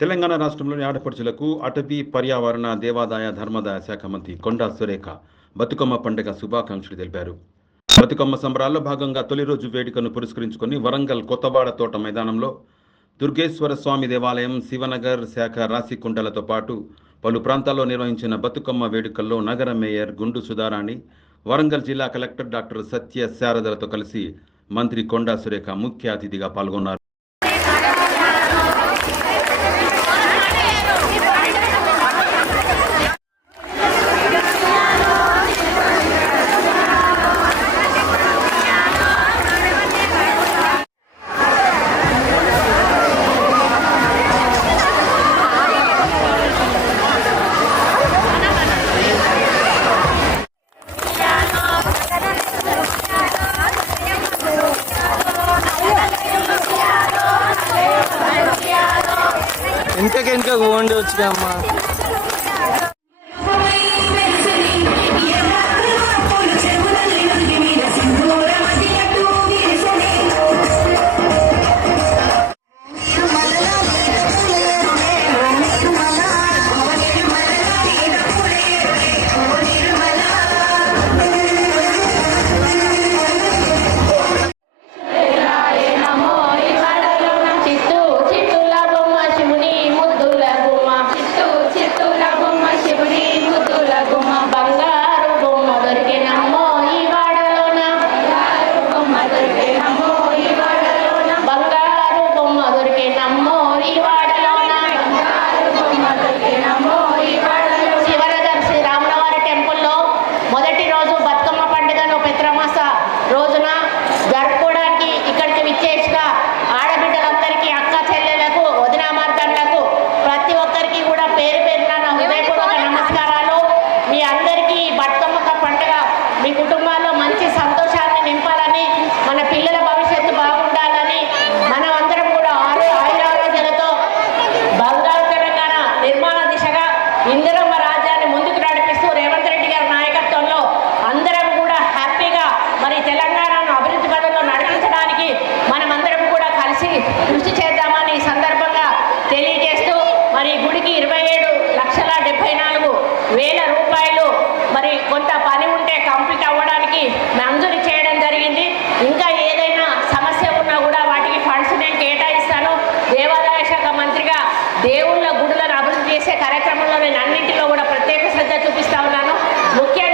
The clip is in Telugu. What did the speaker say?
తెలంగాణ రాష్ట్రంలోని ఆడపడుచులకు అటవీ పర్యావరణ దేవాదాయ ధర్మాదాయ శాఖ మంత్రి కొండా సురేఖ బతుకమ్మ పండుగ శుభాకాంక్షలు తెలిపారు. బతుకమ్మ సంబరాల్లో భాగంగా తొలి రోజు వేడుకను పురస్కరించుకొని వరంగల్ కొత్తవాడ తోట మైదానంలో దుర్గేశ్వర స్వామి దేవాలయం శివనగర్ శాఖ రాశికుండలతో పాటు పలు ప్రాంతాల్లో నిర్వహించిన బతుకమ్మ వేడుకల్లో నగర మేయర్ గుండు సుధారాణి వరంగల్ జిల్లా కలెక్టర్ డాక్టర్ సత్య శారదలతో కలిసి మంత్రి కొండా సురేఖ ముఖ్య అతిథిగా పాల్గొన్నారు. ఇంతకెనక పోండి వచ్చినామ్మా ఇందిరమ్మ రాజ్యాన్ని ముందుకు నడిపిస్తూ రేవంత్ రెడ్డి గారి నాయకత్వంలో అందరం కూడా హ్యాపీగా మరి తెలంగాణను అభివృద్ధి పదంలో నడిపించడానికి మనమందరం కూడా కలిసి కృషి చేద్దామని ఈ సందర్భంగా తెలియజేస్తూ మరి గుడికి ఇరవై ఏడు లక్షల డెబ్బై నాలుగు వేల రూపాయలు మరి కొంత పని ఉంటే కంప్లీట్ అవ్వడానికి మంజూరు చేయడం జరిగింది. ఇంకా ఏదైనా సమస్య ఉన్నా కూడా వాటికి ఫండ్స్ నేను కేటాయిస్తాను. దేవాదాయ శాఖ మంత్రిగా దేవుడు కార్యక్రమంలో నేను అన్నింటిలో కూడా ప్రత్యేక శ్రద్ధ చూపిస్తా ఉన్నాను. ముఖ్యంగా